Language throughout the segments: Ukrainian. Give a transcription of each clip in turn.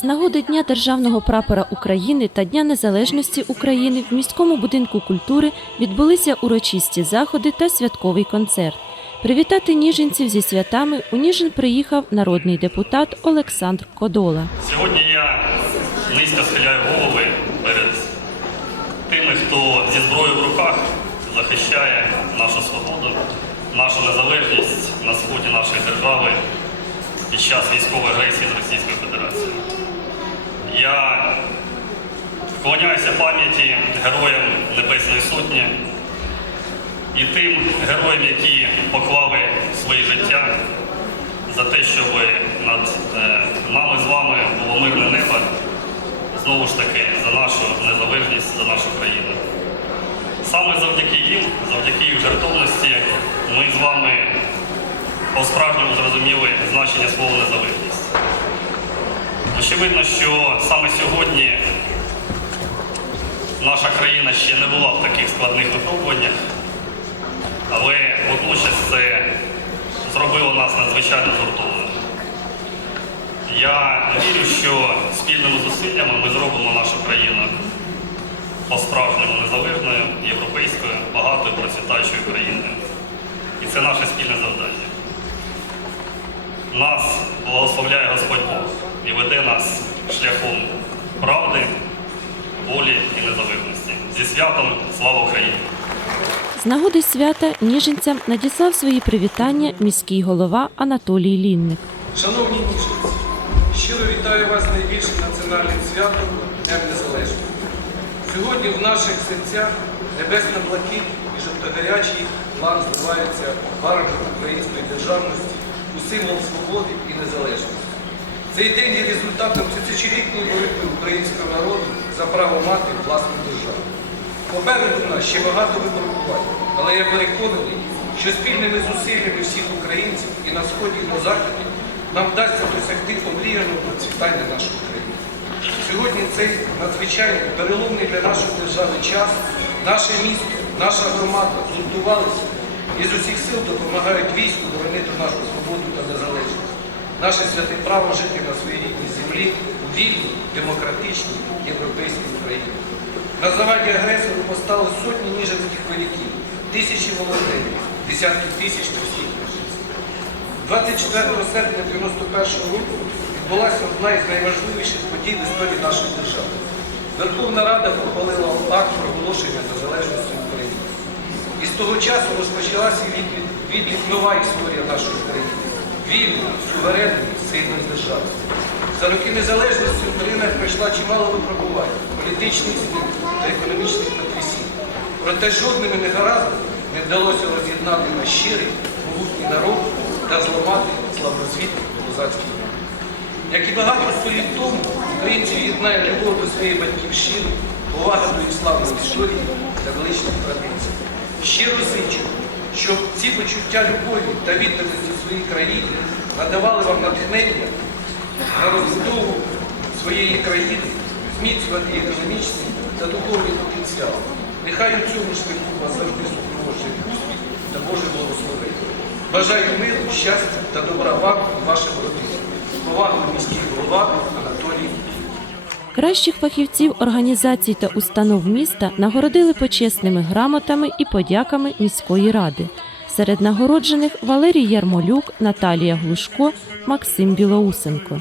З нагоди Дня державного прапора України та Дня Незалежності України в міському будинку культури відбулися урочисті заходи та святковий концерт. Привітати ніженців зі святами у Ніжин приїхав народний депутат Олександр Кодола. Сьогодні я низько схиляю голови перед тими, хто зі зброєю в руках захищає нашу свободу, нашу незалежність на сході нашої держави під час військової агресії з Російською Федерацією. Я вклоняюся пам'яті героям Небесної Сотні і тим героям, які поклали своє життя за те, щоб над е, нами з вами було мирне небо, знову ж таки, за нашу незалежність, за нашу країну. Саме завдяки їм, завдяки їх жертовності, ми з вами по-справжньому зрозуміли значення слова незалежність. Очевидно, що саме сьогодні наша країна ще не була в таких складних випробуваннях, але водночас це зробило нас надзвичайно згуртованими. Я вірю, що спільними зусиллями ми зробимо нашу країну по-справжньому незалежною, європейською, багатою, процвітаючою країною. І це наше спільне завдання. Нас благословляє Господь Бог і веде нас шляхом правди, волі і незалежності. Зі святом слава Україні! З нагоди свята ніженцям надіслав свої привітання міський голова Анатолій Лінник. Шановні ніжниці, щиро вітаю вас найбільшим національним святом. Сьогодні в наших серцях небесна блакит і жовтогарячий план зливаються барвами української державності у символ свободи і незалежності. Цей день є результатом тисячолітньої боротьби українського народу за право мати власну державу. Попереду в нас ще багато випробувань, але я переконаний, що спільними зусиллями всіх українців і на сході, і на заході нам вдасться досягти омріяного процвітання нашої країни. Сьогодні цей надзвичайно переломний для нашої держави час, наше місто, наша громада згуртувалися і з усіх сил допомагають війську боронити нашу свободу та незалежність. Наше святе право жити на своїй рідній землі у вільній, демократичній, європейській Україні. На заваді агресору постали сотні ніжинських вояків, тисячі волонтерів, десятки тисяч пожежів. 24 серпня 91 року відбулася одна із найважливіших подій в історії нашої держави. Верховна Рада ухвалила акт проголошення незалежності України. І з того часу розпочалася відлік, нова історія нашої країни. Вільної, суверенної, сильної держави. За роки незалежності Україна пройшла чимало випробувань, політичних змін та економічних потрясінь. Проте жодними негараздами не вдалося роз'єднати наш щирий, могутній народ та зламати слаброзвітний козацький. Як і багато століть тому, українців єднає любов до своєї батьківщини, повага до їх славної історії та величних традицій. Щиро зичу, щоб ці почуття любові та відданості своїй країні надавали вам натхнення на розбудову своєї країни, зміцнювати економічний та духовний потенціал. Нехай у цьому шляху вас завжди супроводжує успіх та Боже благословення. Бажаю миру, щастя та добра вам і вашим родинам. З міський голова Анатолій. Кращих фахівців організацій та установ міста нагородили почесними грамотами і подяками міської ради. Серед нагороджених Валерій Ярмолюк, Наталія Глушко, Максим Білоусенко.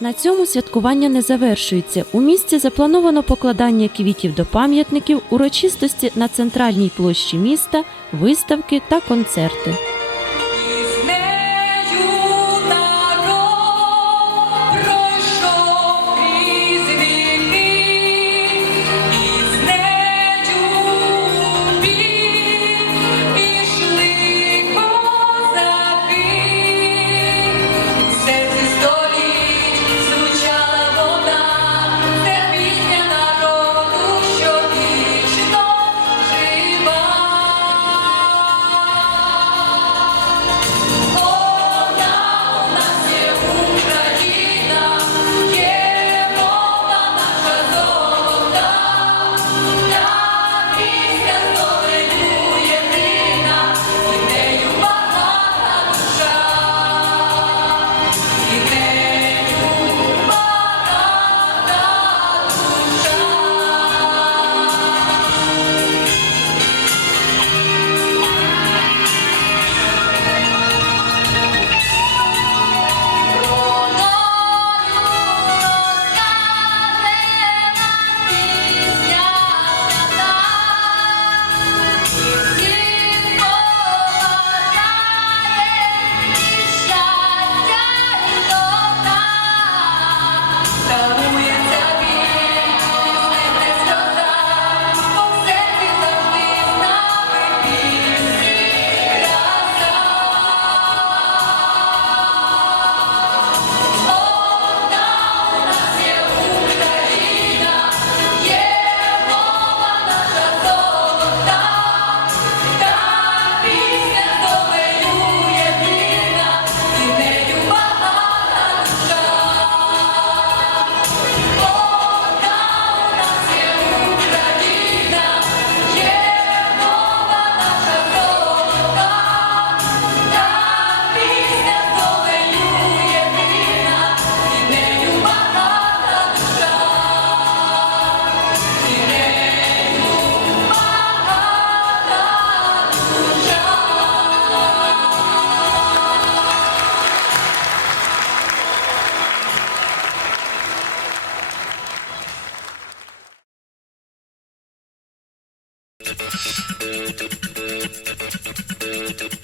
На цьому святкування не завершується. У місті заплановано покладання квітів до пам'ятників, урочистості на центральній площі міста, виставки та концерти. Thank you.